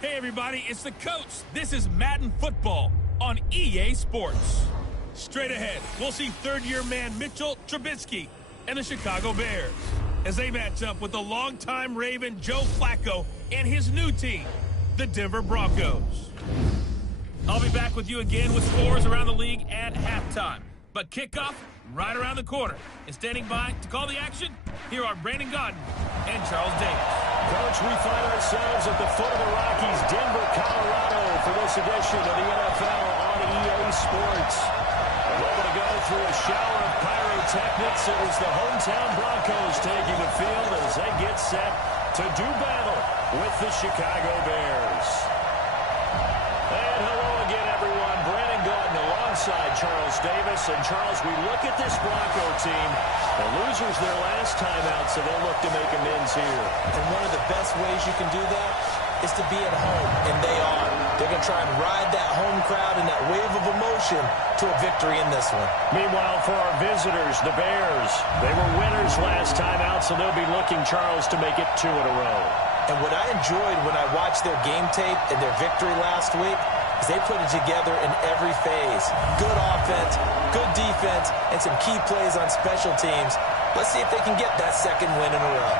Hey everybody, it's the coach. This is Madden Football on EA Sports. Straight ahead, we'll see third-year man Mitchell Trubisky and the Chicago Bears as they match up with the longtime Raven Joe Flacco and his new team, the Denver Broncos. I'll be back with you again with scores around the league at halftime. But kickoff right around the corner. And standing by to call the action, here are Brandon Godden and Charles Davis. Coach, we find ourselves at the foot of the Rockies, Denver, Colorado, for this edition of the NFL on EA Sports. A moment ago, through a shower of pyrotechnics, it was the hometown Broncos taking the field as they get set to do battle with the Chicago Bears. And hello again, everyone. Brandon Godden alongside Charles Davis. And Charles, we look at this Bronco team. The losers their last time out, so they'll look to make amends here. And one of the best ways you can do that is to be at home, and they are. They're going to try and ride that home crowd and that wave of emotion to a victory in this one. Meanwhile, for our visitors, the Bears, they were winners last time out, so they'll be looking, Charles, to make it 2 in a row. And what I enjoyed when I watched their game tape and their victory last week is they put it together in every phase. Good offense, good defense, and some key plays on special teams. Let's see if they can get that second win in a row.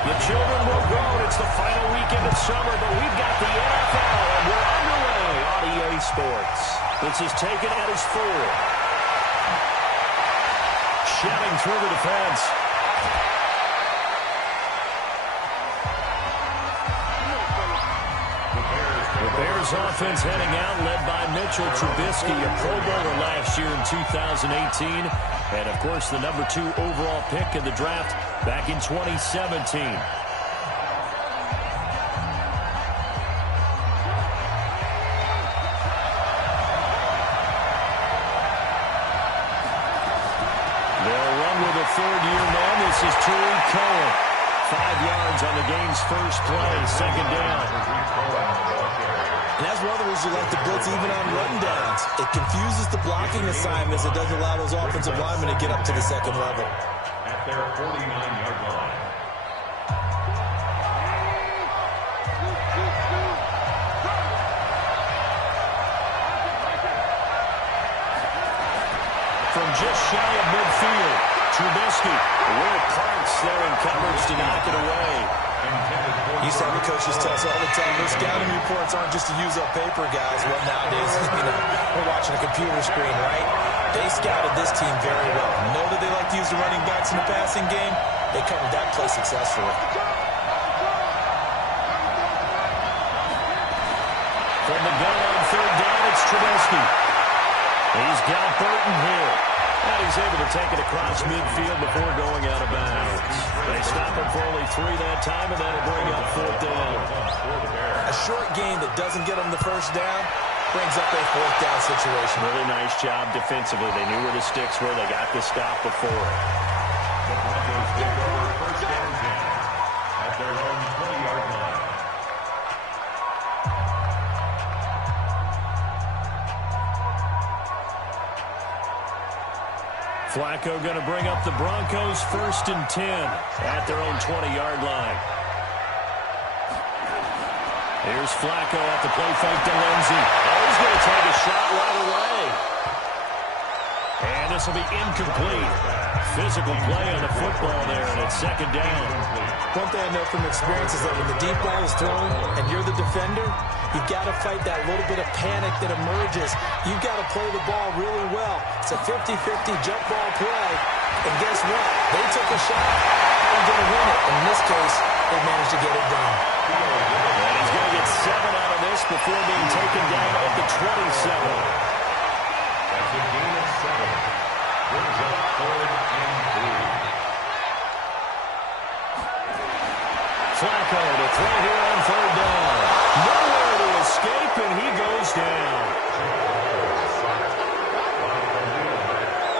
The children will grow. It's the final weekend of summer, but we've got the NFL, and we're underway on EA Sports. This is taken at his 4. Shouting through the defense. The Bears offense heading out, led by Mitchell Trubisky, a Pro Bowler last year in 2018. And, of course, the number 2 overall pick in the draft back in 2017. They'll run with a third-year man. This is Tariq Cohen. 5 yards on the game's first play, second down. And that's one of the reasons you like to blitz even on rundowns. It confuses the blocking assignments. It doesn't allow those offensive linemen to get up to the second level. At their 49-yard line. From just shy of midfield, Trubisky will parks there in coverage to knock it away. Used to have the coaches tell us all the time, those scouting reports aren't just to use up paper, guys. Well, nowadays, we're watching a computer screen, right? They scouted this team very well. Know that they like to use the running backs in the passing game. They covered that play successfully. From the gun on third down, it's Trubisky. He's got Burton here. And he's able to take it across midfield before going out of bounds. They stop him for only 3 that time, and that'll bring up 4th down. A short gain that doesn't get them the first down brings up a 4th down situation. Really nice job defensively. They knew where the sticks were. They got the stop before it. The Broncos take over first down at their own 20-yard line. Flacco going to bring up the Broncos 1st and 10 at their own 20-yard line. Here's Flacco at the play fake to Lindsey. Oh, he's going to take a shot right away. And this will be incomplete. Physical play on the football there, and it's 2nd down. One thing I know from experience is that when the deep ball is thrown and you're the defender, you've got to fight that little bit of panic that emerges. You've got to play the ball really well. It's a 50-50 jump ball play. And guess what? They took a shot. They're going to win it. In this case, they managed to get it done. And he's going to get 7 out of this before being taken down at the 27. That's a gain of 7. Brings up 3rd and 3. Flacco to throw here on 3rd down. Nowhere to escape, and he goes down.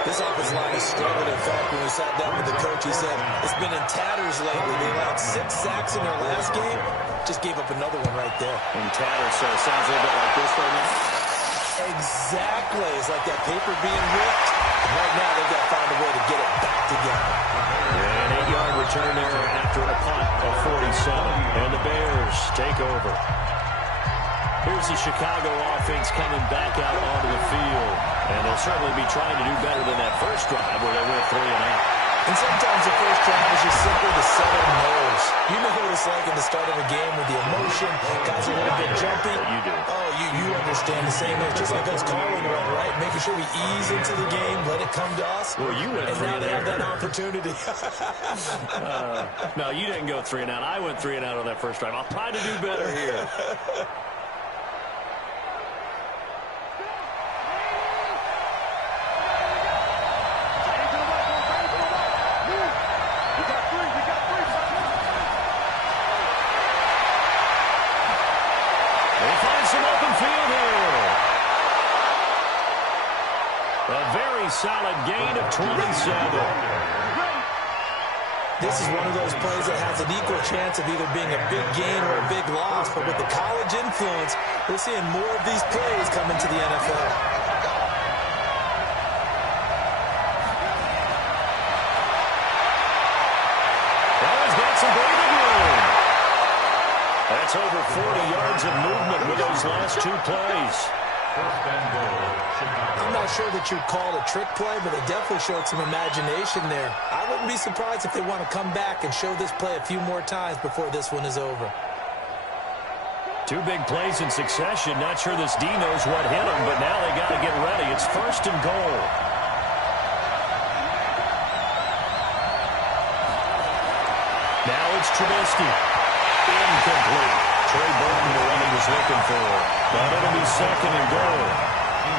This offensive line has struggled. In fact, when we sat down with the coach, he said it's been in tatters lately. They allowed 6 sacks in their last game. Just gave up another one right there. In tatters, so it sounds a little bit like this right now. Exactly. It's like that paper being ripped. And right now, they've got to find a way to get it back together. An 8-yard return there after a punt of 47. And the Bears take over. Here's the Chicago offense coming back out onto the field. And they'll certainly be trying to do better than that first drive where they went 3 and out. And sometimes the first drive is just simply to settle nerves. You know what it's like at the start of a game with the emotion. Guys are a little bit jumpy. You do. Oh, you understand the same as just like us calling run, right? Making sure we ease into the game, let it come to us. Well, you went 3 and now and they out. have that opportunity. No, you didn't go 3 and out. I went 3 and out on that first drive. I'll try to do better here. Solid gain of 27. This is one of those plays that has an equal chance of either being a big gain or a big loss. But with the college influence, we're seeing more of these plays come into the NFL. Well, he's got some breathing room. That's over 40 yards of movement with those last 2 plays. I'm not sure that you'd call it a trick play, but they definitely showed some imagination there. I wouldn't be surprised if they want to come back and show this play a few more times before this one is over. 2 big plays in succession. Not sure this D knows what hit him, but now they got to get ready. It's 1st and goal. Now it's Trubisky. Incomplete. Trey Burton, the one he was looking for. But it'll be 2nd and goal.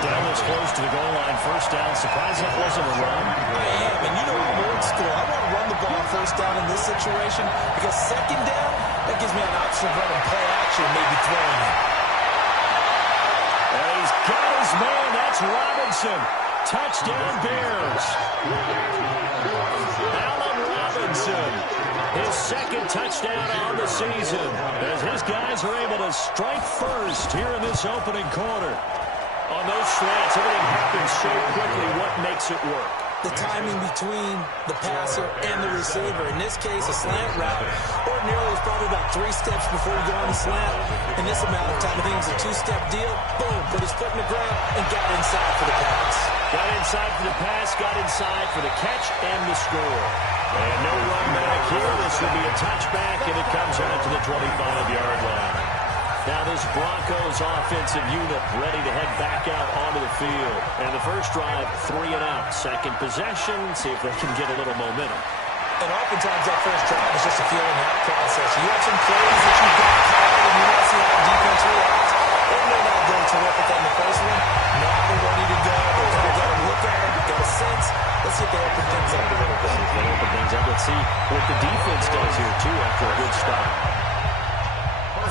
Down this close to the goal line. 1st down. Surprised that wasn't a run. I am, and you know I'm old school. I want to run the ball 1st down in this situation because 2nd down, that gives me an option of running play action and maybe throwing it. And he's got his man. That's Robinson. Touchdown Bears. Allen Robinson. His 2nd touchdown on the season as his guys are able to strike first here in this opening quarter. On those slants, everything happens so quickly. What makes it work? The timing between the passer and the receiver. In this case, a slant route. Ordinarily, it's probably about 3 steps before you go on the slant. In this amount of time, I think it was a 2-step deal. Boom, put his foot in the ground and got inside for the pass. Got inside for the pass, got inside for the catch and the score. And no run back here. This will be a touchback, and it comes out to the 25-yard line. Now this Broncos offensive unit ready to head back out onto the field. And the first drive, 3 and out. 2nd possession, see if they can get a little momentum. And oftentimes that first drive is just a feeling out process. You have some plays that you've got called, and you want to see how the defense reacts. It may not go terrific on the first one. Now they're ready to go. They're going to go and look at it, get a sense. Let's see if they open things up a little bit. See if they open things up. Let's see what the defense does here, too, after a good start.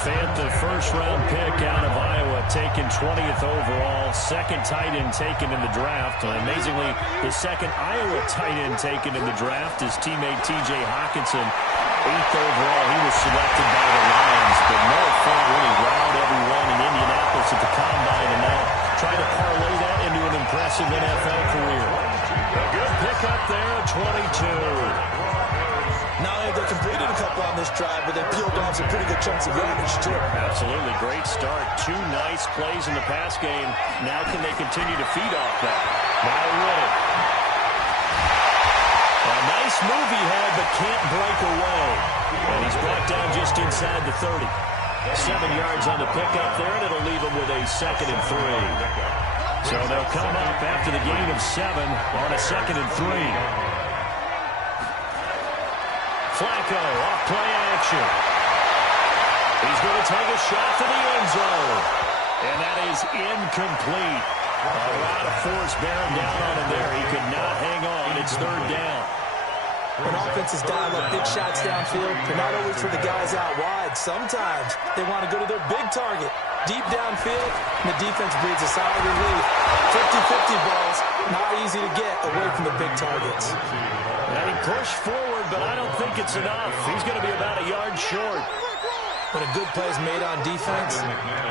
Fant, the 1st-round pick out of Iowa, taken 20th overall, 2nd tight end taken in the draft. And amazingly, the 2nd Iowa tight end taken in the draft is teammate T.J. Hawkinson. 8th overall, he was selected by the Lions. But Noah Fant really wowed everyone in Indianapolis at the Combine, and now trying to parlay that into an impressive NFL career. A good pickup there, 22. Not only have they completed a couple on this drive, but they peeled off some pretty good chunks of yardage, too. Absolutely. Great start. 2 nice plays in the pass game. Now can they continue to feed off that? Now Riddick. A nice move he had, but can't break away. And he's brought down just inside the 30. 7 yards on the pickup there, and it'll leave him with a 2nd and 3. So they'll come up after the gain of 7 on a 2nd and 3. Flacco, off play action. He's going to take a shot to the end zone. And that is incomplete. A lot of force bearing down on him there. He could not hang on. It's 3rd down. When offenses dial up big shots downfield, they're not always for the guys out wide. Sometimes they want to go to their big target, deep downfield, and the defense breeds a solid relief. 50-50 balls, not easy to get away from the big targets. And he pushed forward, but I don't think it's enough. He's going to be about a yard short. When a good play is made on defense,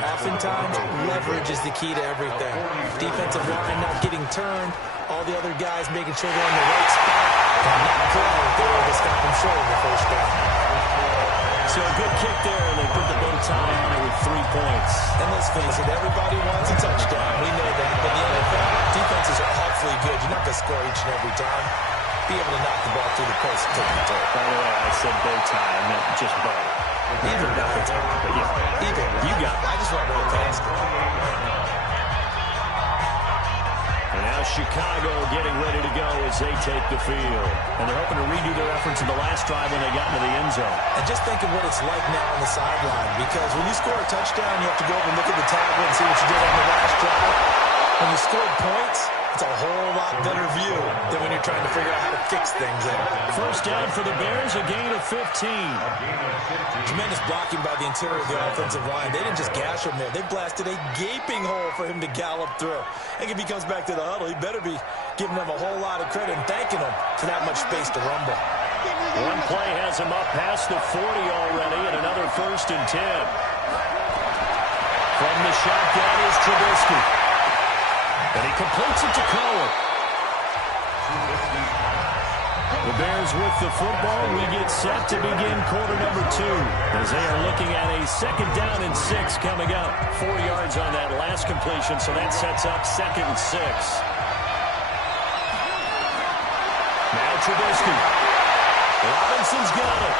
oftentimes leverage is the key to everything. Defensive line not getting turned, all the other guys making sure they're in the right spot. And that play, they were able to stop him short of the first down. So a good kick there, and they put the bow tie on it with 3 points. And let's face it, everybody wants a touchdown. We know that. But the NFL, defenses are awfully good. You're not going to score each and every time. Be able to knock the ball through the post and take the turn. By the way, I said bow tie. I meant just bow. Either bow tie. But yeah, Either. You got it. I just went right past it. And now Chicago getting ready to go as they take the field. And they're hoping to redo their efforts in the last drive when they got into the end zone. And just think of what it's like now on the sideline. Because when you score a touchdown, you have to go over and look at the tablet and see what you did on the last drive. When you scored points, it's a whole lot better view than when you're trying to figure out how to fix things there. First down for the Bears, a gain of 15. Tremendous blocking by the interior of the offensive line. They didn't just gash him there. They blasted a gaping hole for him to gallop through. I think if he comes back to the huddle, he better be giving them a whole lot of credit and thanking them for that much space to rumble. One play has him up past the 40 already, and another 1st and 10. From the shotgun is Trubisky. And he completes it to Cohen. The Bears with the football. We get set to begin quarter number 2 as they are looking at a 2nd down and 6 coming up. 4 yards on that last completion, so that sets up 2nd and 6. Now Trubisky. Robinson's got it.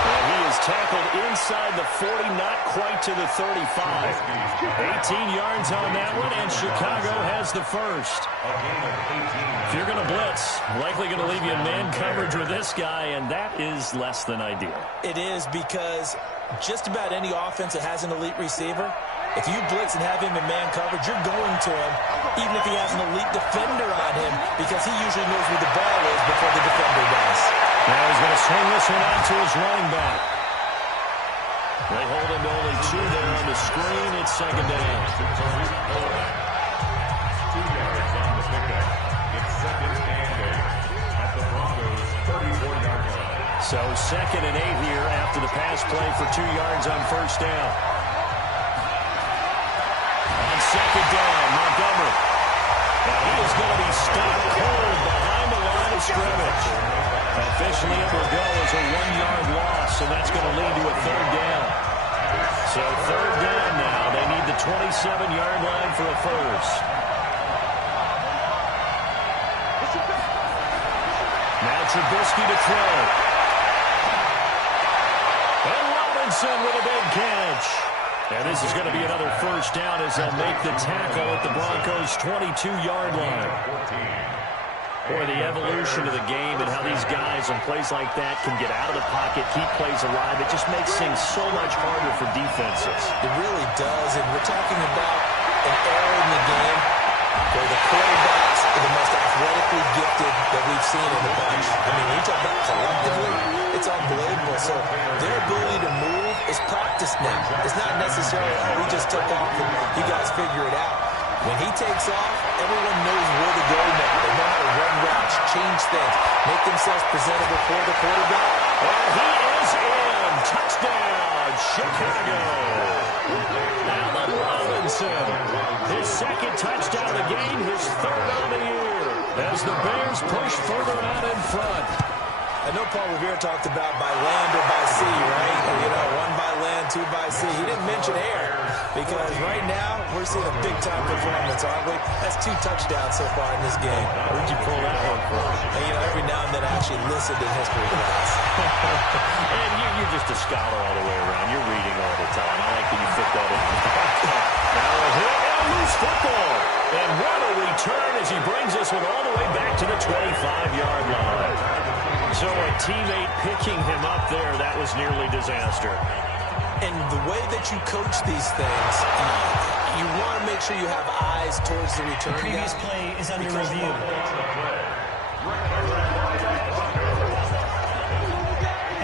And he is tackled inside the 40, not quite to the 35. 18 yards on that one, and Chicago has the first. If you're going to blitz, likely going to leave you in man coverage with this guy, and that is less than ideal. It is, because just about any offense that has an elite receiver, if you blitz and have him in man coverage, you're going to him, even if he has an elite defender on him, because he usually knows where the ball is before the defender does. Now he's going to swing this one out to his running back. They hold him to only 2 there on the screen. It's 2nd down. 2 yards on the pickup. It's 2nd and 8 at the Broncos' 34-yard line. So 2nd and 8 here after the pass play for 2 yards on 1st down. On 2nd down, Montgomery. And he is going to be stopped cold behind the line of scrimmage. Officially, it will go as a 1-yard loss, and that's going to lead to a 3rd down. So 3rd down now. They need the 27-yard line for a first. Now Trubisky to throw. And Robinson with a big catch. And this is going to be another 1st down as they'll make the tackle at the Broncos' 22-yard line. Boy, the evolution of the game and how these guys on plays like that can get out of the pocket, keep plays alive, it just makes things so much harder for defenses. It really does, and we're talking about an era in the game where the quarterbacks are the most athletically gifted that we've seen in the bunch. I mean, you talk about collectively, it's unbelievable. So their ability to move is practiced now. It's not necessarily, oh, we just took off and you guys figure it out. When he takes off, everyone knows where to go now. They know how to run routes, change things, make themselves presentable for the quarterback. And he is in. Touchdown, Chicago. Allen Robinson. His 2nd touchdown of the game, his 3rd on the year. As the Bears push further out in front. I know Paul Revere talked about by land or by sea, right? You know, 1 by land, 2 by sea. He didn't mention air because right now we're seeing a big-time performance, aren't we? That's 2 touchdowns so far in this game. Where'd you pull that one from? And, you know, every now and then I actually listened in history class. And you're just a scholar all the way around. You're reading all the time. I like that you fit that in. Now a hit and a loose football. And what a return as he brings us all the way back to the 25-yard line. So a teammate picking him up there, that was nearly disaster. And the way that you coach these things, you want to make sure you have eyes towards the return. The previous play is under review.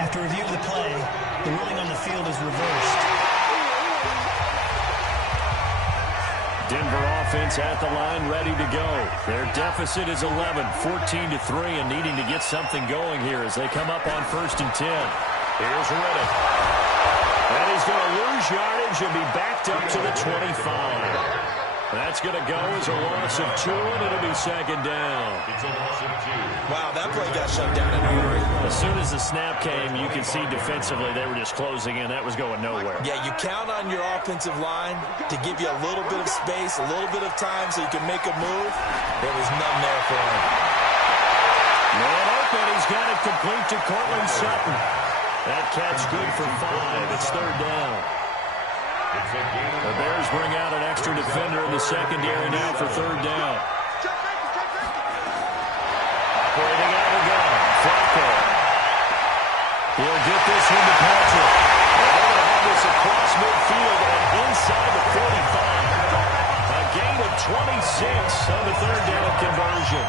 After review of the play, the ruling on the field is reversed. Denver offense at the line, ready to go. Their deficit is 11, 14-3, and needing to get something going here as they come up on 1st and 10. Here's Riddick. And he's going to lose yardage and be backed up to the 25. That's going to go as a loss of 2, and it'll be 2nd down. It's a loss of 2. Wow, that play got shut down in a hurry. As soon as the snap came, you could see defensively they were just closing in. That was going nowhere. Yeah, you count on your offensive line to give you a little bit of space, a little bit of time so you can make a move. There was none there for him. Man open, he's got it complete to Cortland Sutton. That catch good for 5. It's 3rd down. The Bears bring out an extra defender in the secondary now for 3rd down. Operating out again, Flacco. He'll get this one to Patrick. And they're going to have this across midfield and inside the 45. A gain of 26 on the 3rd down conversion.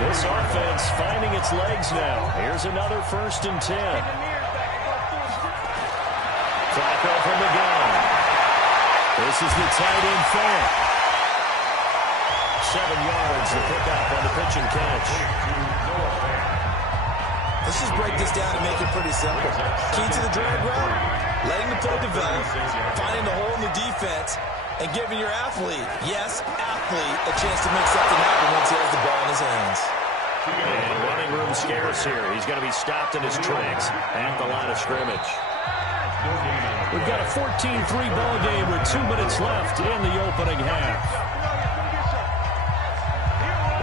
This offense finding its legs now. Here's another 1st and 10. Flacco from the gun. This is the tight end fan. 7 yards, the pickup on the pitch and catch. Let's just break this down and make it pretty simple. Key to the drag route, letting the play develop, finding the hole in the defense, and giving your athlete, yes, athlete, a chance to make something happen once he has the ball in his hands. And running room scarce here. He's going to be stopped in his tracks at the line of scrimmage. We've got a 14-3 ball game with 2 minutes left in the opening half.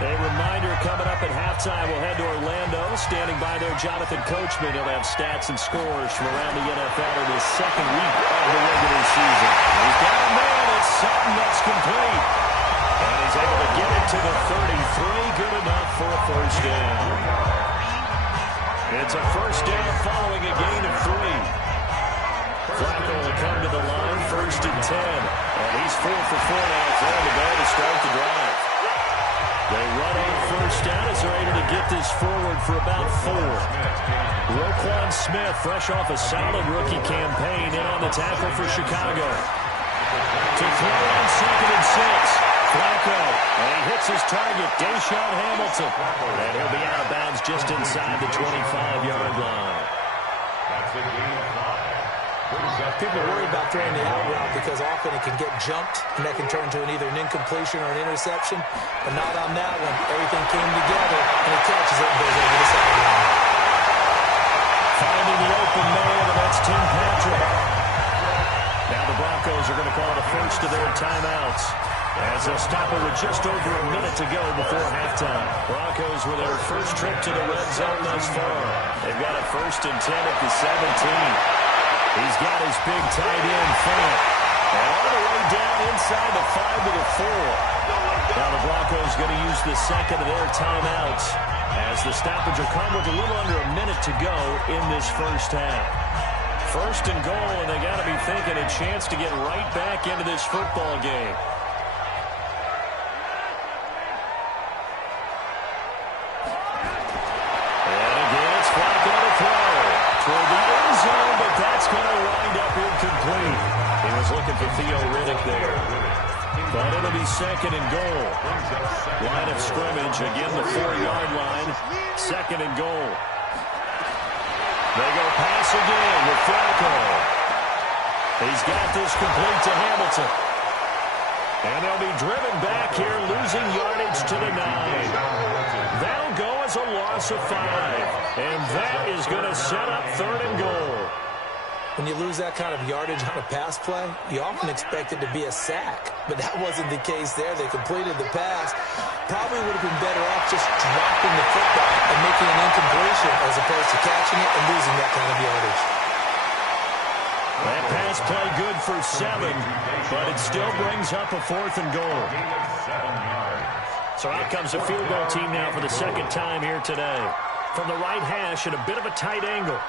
A reminder coming up at halftime, we'll head to Orlando. Standing by there, Jonathan Coachman. He'll have stats and scores from around the NFL in his 2nd week of the regular season. He's got a man. It's Sutton that's complete. And he's able to get it to the 33. Good enough for a 1st down. It's a 1st down following a gain of 3. Flacco will come to the line, 1st and 10. And he's 4 for 4 now throwing the ball to start the drive. They run on 1st down as they're able to get this forward for about 4. Roquan Smith, fresh off a solid rookie campaign, in on the tackle for Chicago. To throw on 2nd and 6. Flacco, and he hits his target, Deshaun Hamilton. And he'll be out of bounds just inside the 25-yard line. That's a gain of 5. People worry about throwing the out route because often it can get jumped, and that can turn to either an incompletion or an interception. But not on that one. Everything came together, and he catches it and goes over the sideline. Finding the open man, and that's Tim Patrick. Now the Broncos are going to call it a 1st of their timeouts, as they'll stop it with just over a minute to go before halftime. Broncos with their 1st trip to the red zone thus far. They've got a 1st and 10 at the 17. He's got his big tight end, Fant. And all the way down inside the 5 to the 4. Now the Broncos going to use the 2nd of their timeouts, as the stoppage will come with a little under a minute to go in this 1st half. 1st and goal, and they got to be thinking a chance to get right back into this football game. And again, it's Flacco to throw toward the end zone, but that's going to wind up incomplete. He was looking for Theo Riddick there. But it'll be 2nd and goal. Line of scrimmage, again the 4-yard line. 2nd and goal. They go pass again with Flacco. He's got this complete to Hamilton. And they'll be driven back here, losing yardage to the 9. That'll go as a loss of 5. And that is going to set up 3rd and goal. When you lose that kind of yardage on a pass play, you often expect it to be a sack. But that wasn't the case there. They completed the pass. Probably would have been better off just dropping the football and making an incompletion as opposed to catching it and losing that kind of yardage. That pass play good for 7, but it still brings up a 4th and goal. So out comes the field goal team now for the 2nd time here today. From the right hash at a bit of a tight angle.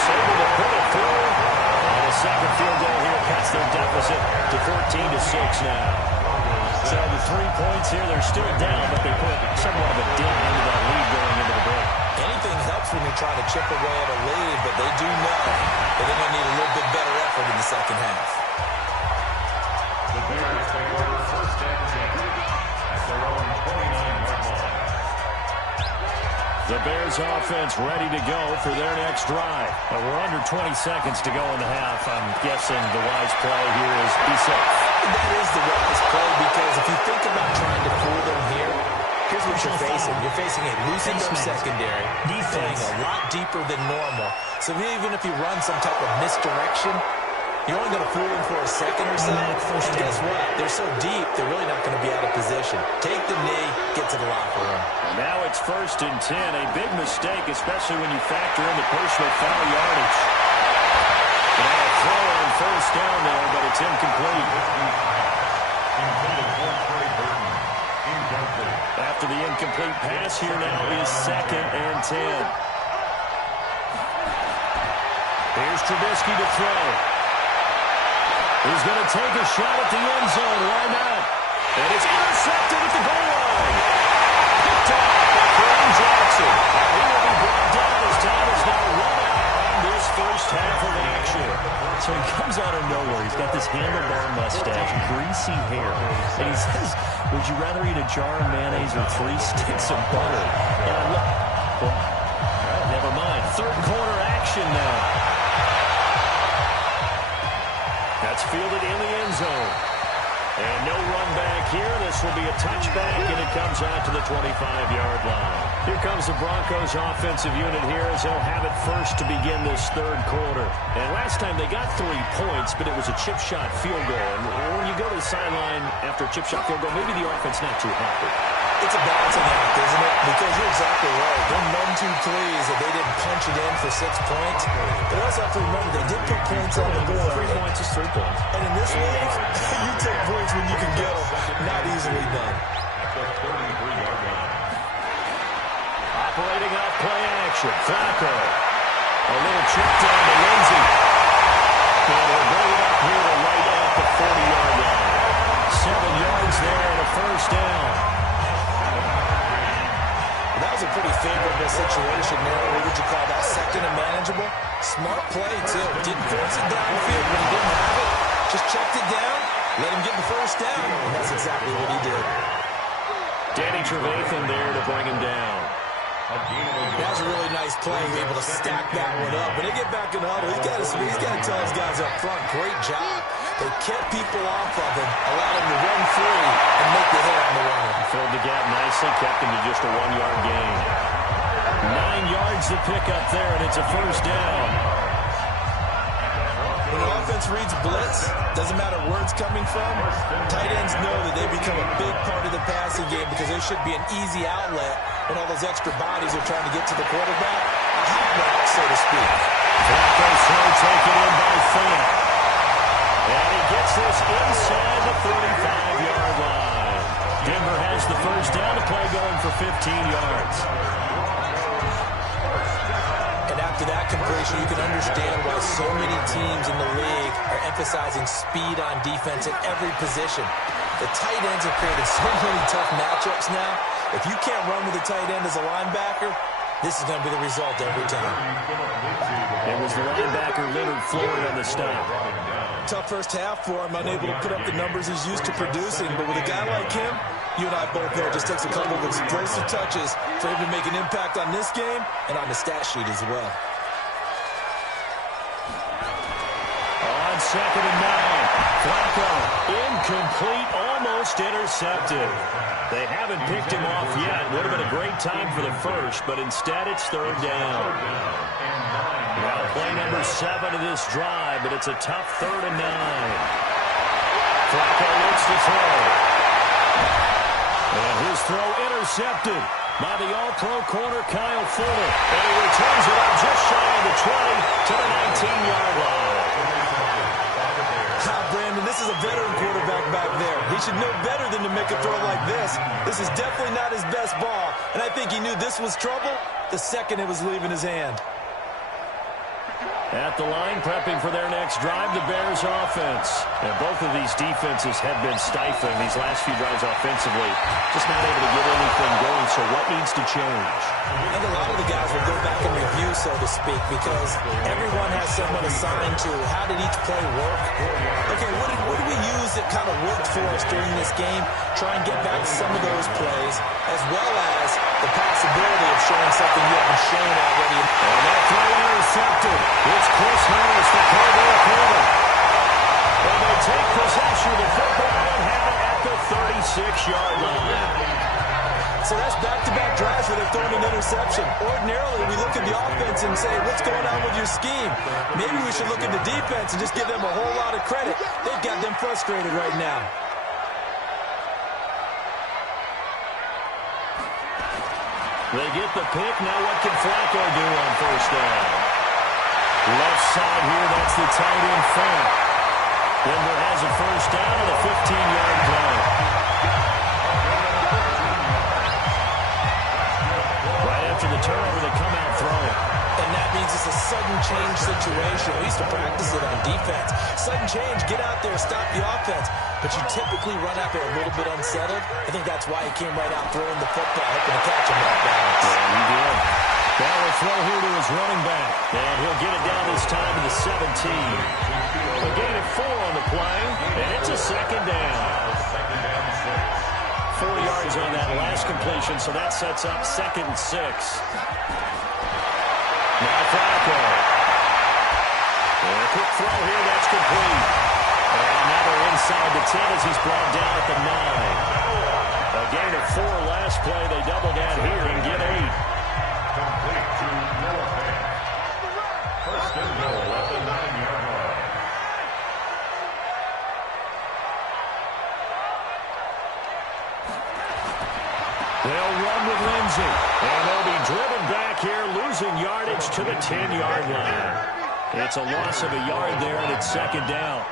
Able to put it through. And a 2nd field goal here cuts their deficit to 14-6 now. So the 3 points here, they're still down, but they put somewhat of a dent into that lead going into the break. Anything sucks when you're trying to chip away at a lead, but they do know that they're going to need a little bit better effort in the second half. The Bears take over first and 10 at their own 29-yard line. The Bears offense ready to go for their next drive. We're under 20 seconds to go in the half. I'm guessing the wise play here is be safe. That is the wise play, because if you think about trying to fool them here, here's what you're facing. You're facing a loosened up secondary, playing a lot deeper than normal. So even if you run some type of misdirection, you're only going to fool them for a second or so. And guess what? They're so deep, they're really not going to be out of position. Take the knee, get to the locker room. Now it's 1st and 10. A big mistake, especially when you factor in the personal foul yardage. Now a throw on first down there, but it's incomplete. After the incomplete pass, here now is 2nd and 10. Here's Trubisky to throw. He's going to take a shot at the end zone. Why not? And it's intercepted at the goal line. Picked up by Kareem Jackson. He will be brought down as time is now run out on this first half of action. So he comes out of nowhere. He's got this handlebar mustache, greasy hair. And he says, would you rather eat a jar of mayonnaise or 3 sticks of butter? And I look, well, never mind. Third quarter action now. That's fielded in the end zone. And no run back here. This will be a touchback, and it comes out to the 25-yard line. Here comes the Broncos offensive unit here as they'll have it first to begin this third quarter. And last time they got 3 points, but it was a chip shot field goal. And when you go to the sideline after a chip shot field goal, maybe the offense not too happy. It's a balancing act, isn't it? Because you're exactly right. They're none too pleased that they didn't punch it in for 6 points. But also have to remember, they did put points on the board. 3 points is 3 points. And in this league, you take points when you can get them. Not easily done. Operating off play action. Flacco. A little check down to Lindsey. And we'll bring it up here to right at the 40-yard line. 7 yards there and a first down. That was a pretty favorable situation there. What would you call that? Second and manageable? Smart play, too. Didn't force it downfield when he didn't have it. Just checked it down, let him get the first down, and that's exactly what he did. Danny Trevathan there to bring him down. That was a really nice play. He was able to stack that one up. When they get back in the huddle, he's got to tell his guys up front, great job. They kept people off of him, allowed him to run free and make the hit on the runner. Filled the gap nicely, kept him to just a 1-yard gain. 9 yards to pick up there, and it's a first down. When the offense reads blitz, doesn't matter where it's coming from, tight ends know that they become a big part of the passing game because there should be an easy outlet when all those extra bodies are trying to get to the quarterback. A hot route, so to speak. Flacco's throw taken in by Fant. And he gets this inside the 35-yard line. Denver has the first down, to play going for 15 yards. And after that completion, you can understand why so many teams in the league are emphasizing speed on defense at every position. The tight ends have created so many tough matchups now. If you can't run with a tight end as a linebacker, this is going to be the result every time. It was the linebacker Leonard Floyd on the stop. Tough first half for him, unable to put up the numbers he's used to producing. But with a guy like him, you and I both know it just takes a couple of explosive touches for him to make an impact on this game and on the stat sheet as well. On 2nd and 9, Flacco incomplete, almost intercepted. They haven't picked him off yet. Would have been a great time for the first, but instead it's third down. Now play number 7 of this drive, but it's a tough 3rd and 9. Flacco looks to throw. And his throw intercepted by the all-pro corner Kyle Fuller. And he returns it up just shy of the 20 to the 19-yard line. Brandon, this is a veteran quarterback back there. He should know better than to make a throw like this. This is definitely not his best ball. And I think he knew this was trouble the second it was leaving his hand. At the line, prepping for their next drive, the Bears offense. And both of these defenses have been stifling these last few drives offensively. Just not able to get anything going, so what needs to change? I think a lot of the guys will go back and review, so to speak, because everyone has someone assigned to how did each play work. Okay, what did we use that kind of worked for us during this game? Try and get back to some of those plays, as well as the possibility of showing something you haven't shown already. And that throw intercepted. It's Chris Harris, the Pro Bowl corner. And they take possession of the football and have it at the 36-yard line. So that's back-to-back drives where they've thrown an interception. Ordinarily, we look at the offense and say, what's going on with your scheme? Maybe we should look at the defense and just give them a whole lot of credit. They've got them frustrated right now. They get the pick. Now what can Flacco do on first down? Left side here, that's the tight end front. Denver has a first down at a 15-yard play. Right after the turnover, they come out throwing. And that means it's a sudden change situation. We used to practice it on defense. Sudden change, get out there, stop the offense. But you typically run out there a little bit unsettled. I think that's why he came right out throwing the football, hoping to catch him off balance. Yeah, he did. Now a throw here to his running back. And he'll get it down this time to the 17. A gain of 4 on the play. And it's a second down. 4 yards on that last completion, so that sets up 2nd and 6. Now Flacco. And a quick throw here, that's complete. And now they're inside the 10 as he's brought down at the 9. A gain of 4 last play. They double down here and get 8. Complete to Noah Fant. First and goal at the 9-yard line. They'll run with Lindsey. And they'll be driven back here, losing yardage to the 10-yard line. It's a loss of a yard there, and it's second down.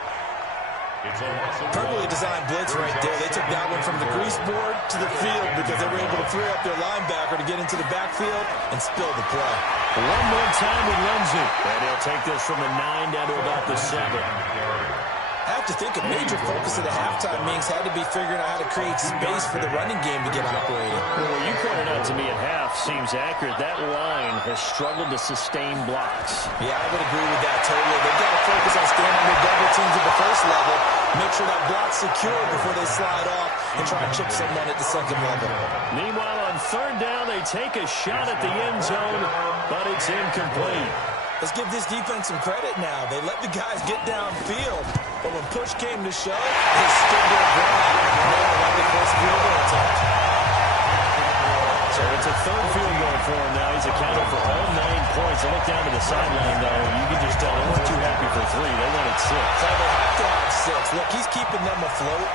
Perfectly designed blitz right there. They took that one from the grease board to the field because they were able to free up their linebacker to get into the backfield and spill the play. One more time with Lindsey. And he'll take this from the 9 down to about the 7. I have to think a major focus of the halftime meetings had to be figuring out how to create space for the running game to get operating. Well, what you pointed out to me at half seems accurate. That line has struggled to sustain blocks. Yeah, I would agree with that totally. They've got to focus on standing their double teams at the first level, make sure that block's secure before they slide off and try and chip someone at the second level. Meanwhile, on third down, they take a shot at the end zone, but it's incomplete. Let's give this defense some credit now. They let the guys get downfield, but when push came to shove, they stood their ground. Never let the first field goal attempt. So it's a third field goal for him now. He's accounted for all 9 points. I look down to the sideline, though. You can just tell they weren't too happy for 3. They wanted 6. So they have to have 6. Look, he's keeping them afloat,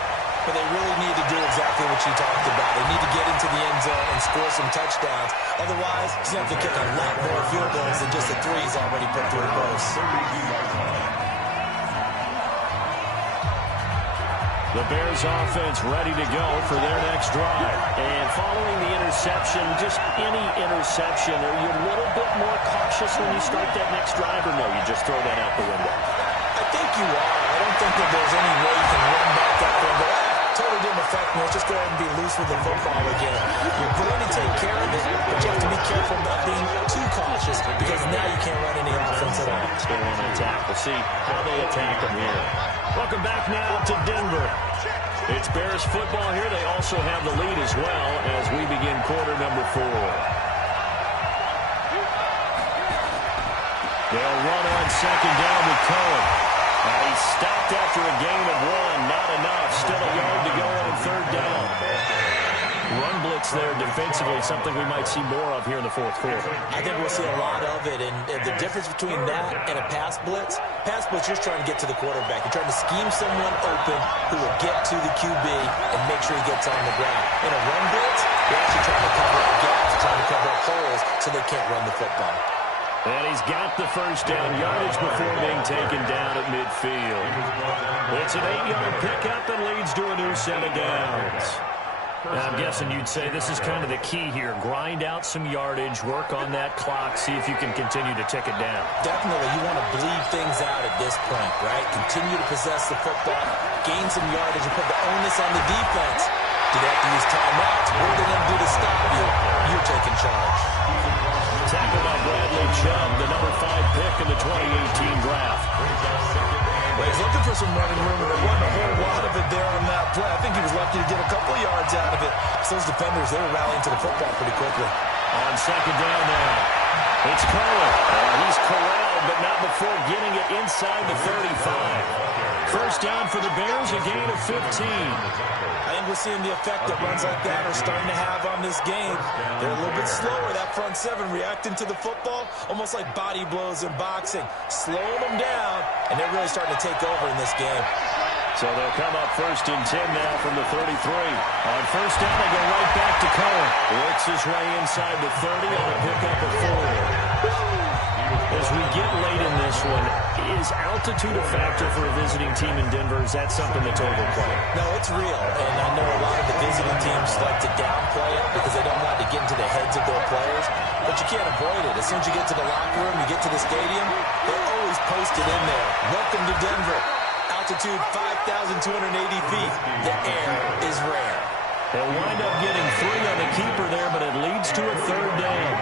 but they really need to do exactly what you talked about. They need to get into the end zone and score some touchdowns. Otherwise, he's going to have to kick a lot more field goals than just the 3 he's already put through the post. The Bears offense ready to go for their next drive. And following the interception, just any interception, are you a little bit more cautious when you start that next drive, or no, you just throw that out the window? I think you are. I don't think that there's any way you can run back out there and go, totally didn't affect me. Let's just go ahead and be loose with the football again. You're going to take care of it, but you have to be careful about being too cautious because now you can't run any offense at all. Still want to attack. We'll see how they attack them here. Welcome back now to Denver. It's Bears football here. They also have the lead as well as we begin quarter number 4. They'll run on second down with Cohen. He's stopped after a gain of 1. Not enough. Still a yard to go on third down. Run blitz there defensively, something we might see more of here in the fourth quarter. I think we'll see a lot of it, and the difference between that and a pass blitz you're just trying to get to the quarterback. You're trying to scheme someone open who will get to the QB and make sure he gets on the ground. In a run blitz, you're actually trying to cover up gaps, trying to cover up holes so they can't run the football. And he's got the first down yardage before being taken down at midfield. It's an 8-yard pickup and leads to a new set of downs. I'm guessing you'd say this is kind of the key here. Grind out some yardage, work on that clock, see if you can continue to tick it down. Definitely, you want to bleed things out at this point, right? Continue to possess the football, gain some yardage, and put the onus on the defense. Do they have to use timeouts? What are they going to do to stop you? You're taking charge. Tackled by Bradley Chubb, the number 5 pick in the 2018 draft. Well, he's looking for some running room, and there wasn't a whole lot of it there on that play. I think he was lucky to get a couple yards out of it. So those defenders, they were rallying to the football pretty quickly. On second down now, it's Cohen. He's corralled, but not before getting it inside the 35. First down for the Bears, a gain of 15. I think we're seeing the effect that runs like that are starting to have on this game. They're a little bit slower, that front seven, reacting to the football, almost like body blows in boxing. Slowing them down, and they're really starting to take over in this game. So they'll come up first and 10 now from the 33. On first down, they go right back to Cohen. Works his way inside the 30 on a pickup of 4. As we get late in this one, is altitude a factor for a visiting team in Denver? Is that something that's overplayed? No, it's real, and I know a lot of the visiting teams like to downplay it because they don't want to get into the heads of their players, but you can't avoid it. As soon as you get to the locker room, you get to the stadium, they're always posted in there. Welcome to Denver. Altitude 5,280 feet. The air is rare. They'll wind up getting 3 on the keeper there, but it leads to a third down.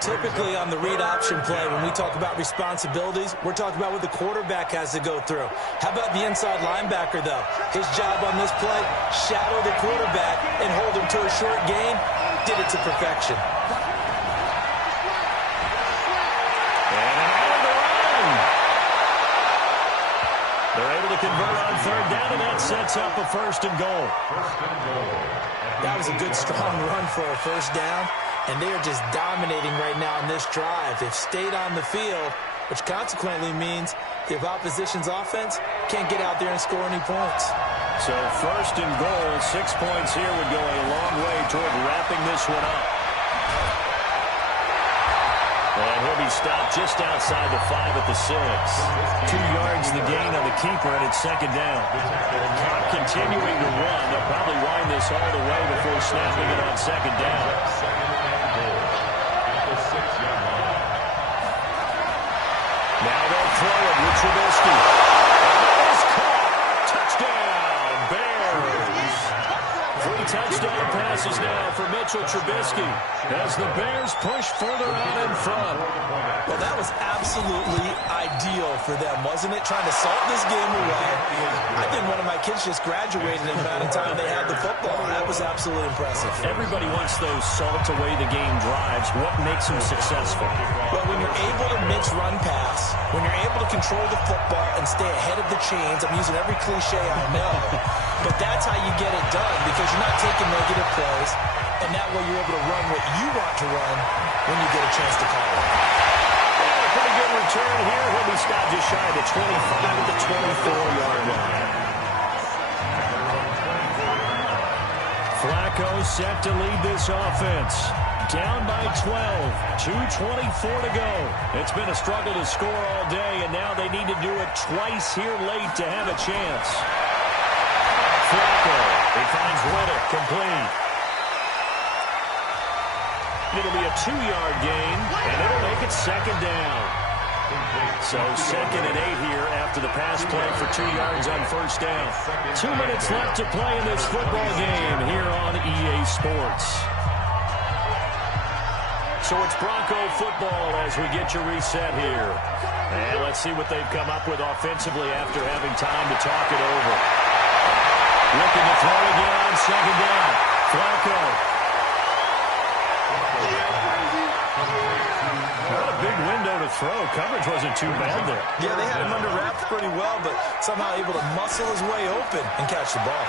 Typically on the read option play, when we talk about responsibilities, we're talking about what the quarterback has to go through. How about the inside linebacker, though? His job on this play, shadow the quarterback and hold him to a short gain. Did it to perfection. And another run. They're able to convert on third down, and that sets up a first and goal. That was a good, strong run for a first down. And they are just dominating right now in this drive. They've stayed on the field, which consequently means the opposition's offense can't get out there and score any points. So first and goal, 6 points here would go a long way toward wrapping this one up. And he'll be stopped just outside the 5 at the 6. 2 yards the gain on the keeper, and it's second down. Clock continuing to run. They'll probably wind this all the way before snapping it on second down. Now they'll throw it with Trubisky. That is caught. Touchdown, Bears. 3 touchdown passes now for Mitchell Trubisky as the Bears push further out in front. Well, that was absolutely ideal for them, wasn't it? Trying to salt this game away. I think one of my kids just graduated in the amount of time they had the football. That was absolutely impressive. Everybody wants those salt away the game drives. What makes them successful? Well, when you're able to mix run pass, when you're able to control the football and stay ahead of the chains, I'm using every cliche I know, but that's how you get it done because you're not taking negative plays, and that way you're able to run what you want to run when you get a chance to call it. And a pretty good return here. He'll be stopped just shy of the 25 at the 24-yard line. Flacco set to lead this offense. Down by 12. 2:24 to go. It's been a struggle to score all day, and now they need to do it twice here late to have a chance. Flacco, he finds Riddick, complete. It'll be a 2-yard gain, and it'll make it second down. So second and 8 here after the pass play for 2 yards on first down. 2 minutes left to play in this football game here on EA Sports. So it's Bronco football as we get your reset here. And let's see what they've come up with offensively after having time to talk it over. Looking to throw again on second down. Flacco. What a big window to throw. Coverage wasn't too bad there. Yeah, they had him under wraps pretty well, but somehow able to muscle his way open and catch the ball.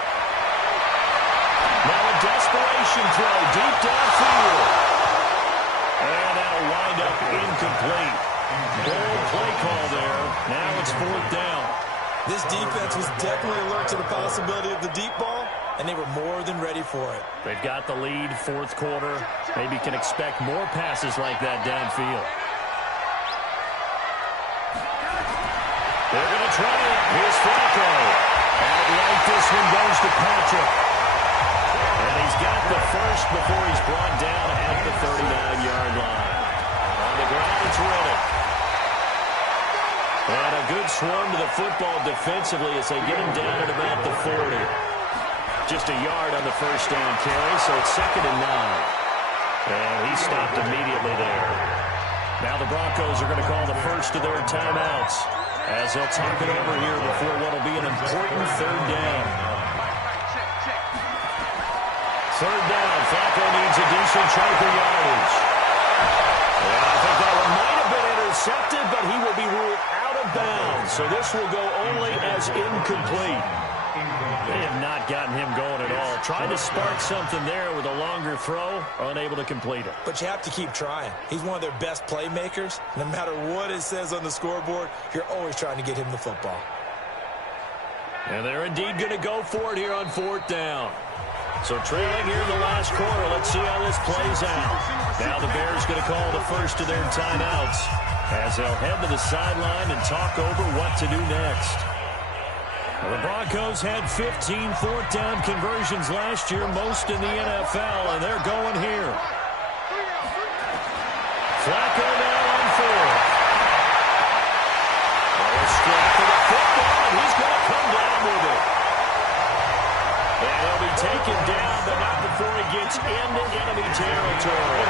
Now a desperation throw deep downfield. And that'll wind up incomplete. Bold play call there. Now it's fourth down. This defense was definitely alert to the possibility of the deep ball, and they were more than ready for it. They've got the lead, fourth quarter. Maybe can expect more passes like that downfield. They're going to try it. Here's Flacco. Outright, this one goes to Patrick. he's got the first before he's brought down at the 39-yard line. On the ground, it's Riddick. And a good swarm to the football defensively as they get him down at about the 40. Just a yard on the first down carry, so it's 2nd and 9. And he stopped immediately there. Now the Broncos are going to call the first of their timeouts as they'll talk it over here before what will be an important 3rd down. 3rd down, Flacco needs a decent chunk of yardage. And I think that one might have been intercepted, but he will be ruled out of bounds. So this will go only as incomplete. They have not gotten him going at all. Trying to spark something there with a longer throw, unable to complete it. But you have to keep trying. He's one of their best playmakers. No matter what it says on the scoreboard, you're always trying to get him the football. And they're indeed going to go for it here on 4th down. So trailing here in the last quarter, let's see how this plays out. Now the Bears going to call the first of their timeouts as they'll head to the sideline and talk over what to do next. The Broncos had 15 4th down conversions last year, most in the NFL, and they're going here. Flacco now on 4th. Strap for the football, and he's going to come down with it. And he'll be taken down, but not before he gets into enemy territory.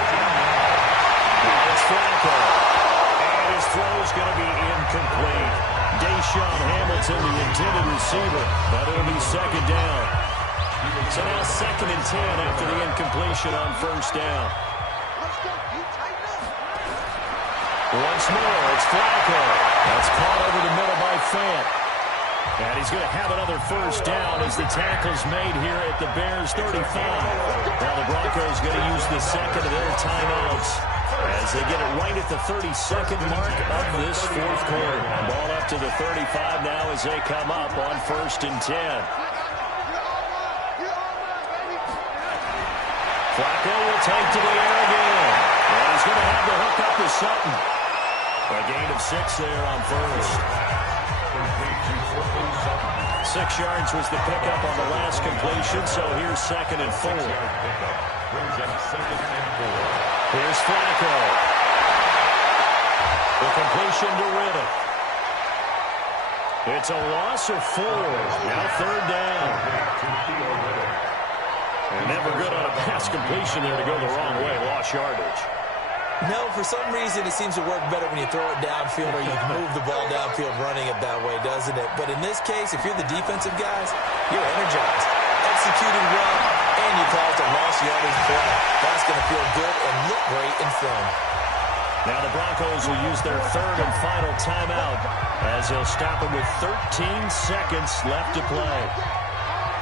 Now it's Flacco. And his throw is going to be incomplete. Deshaun Hamilton, the intended receiver, but it'll be 2nd down. So now 2nd and 10 after the incompletion on 1st down. Once more, it's Flacco. That's caught over the middle by Fant. And he's going to have another 1st down as the tackle's made here at the Bears' 35. Now the Broncos going to use the 2nd of their timeouts as they get it right at the 32nd mark of this 4th quarter. Ball up to the 35 now as they come up on 1st and 10. Flacco will take to the air again. And he's going to have the hook up to Sutton. A gain of 6 there on 1st. 6 yards was the pickup on the last completion, so here's 2nd and 4. Here's Flacco. The completion to Riddick. It's a loss of 4. Now 3rd down. And never good on a pass completion there to go the wrong way. Lost yardage. No, for some reason it seems to work better when you throw it downfield or you move the ball downfield running it that way, doesn't it? But in this case, if you're the defensive guys, you're energized. Executed well, and you caused a lost yardage play. That's going to feel good and look great in film. Now the Broncos will use their 3rd and final timeout as they'll stop it with 13 seconds left to play.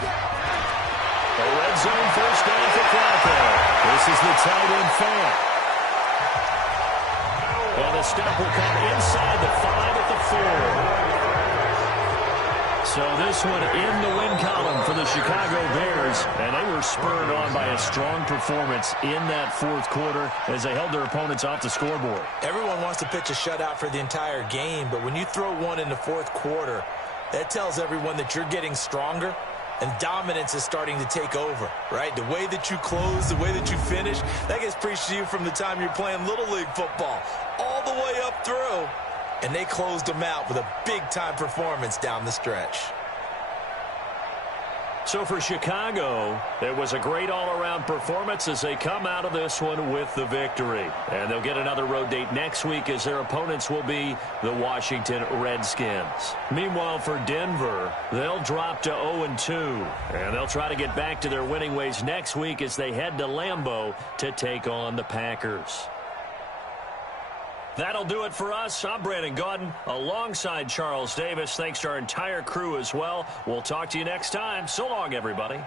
A red zone 1st down for Flacco. This is the tight end Fant. And the stop will come inside the 5 at the 4. So this one in the win column for the Chicago Bears. And they were spurred on by a strong performance in that 4th quarter as they held their opponents off the scoreboard. Everyone wants to pitch a shutout for the entire game, but when you throw one in the 4th quarter, that tells everyone that you're getting stronger and dominance is starting to take over, right? The way that you close, the way that you finish, that gets preached to you from the time you're playing Little League football all the way up through. And they closed them out with a big-time performance down the stretch. So for Chicago, it was a great all-around performance as they come out of this one with the victory. And they'll get another road date next week as their opponents will be the Washington Redskins. Meanwhile, for Denver, they'll drop to 0-2. And they'll try to get back to their winning ways next week as they head to Lambeau to take on the Packers. That'll do it for us. I'm Brandon Gaudin alongside Charles Davis. Thanks to our entire crew as well. We'll talk to you next time. So long, everybody.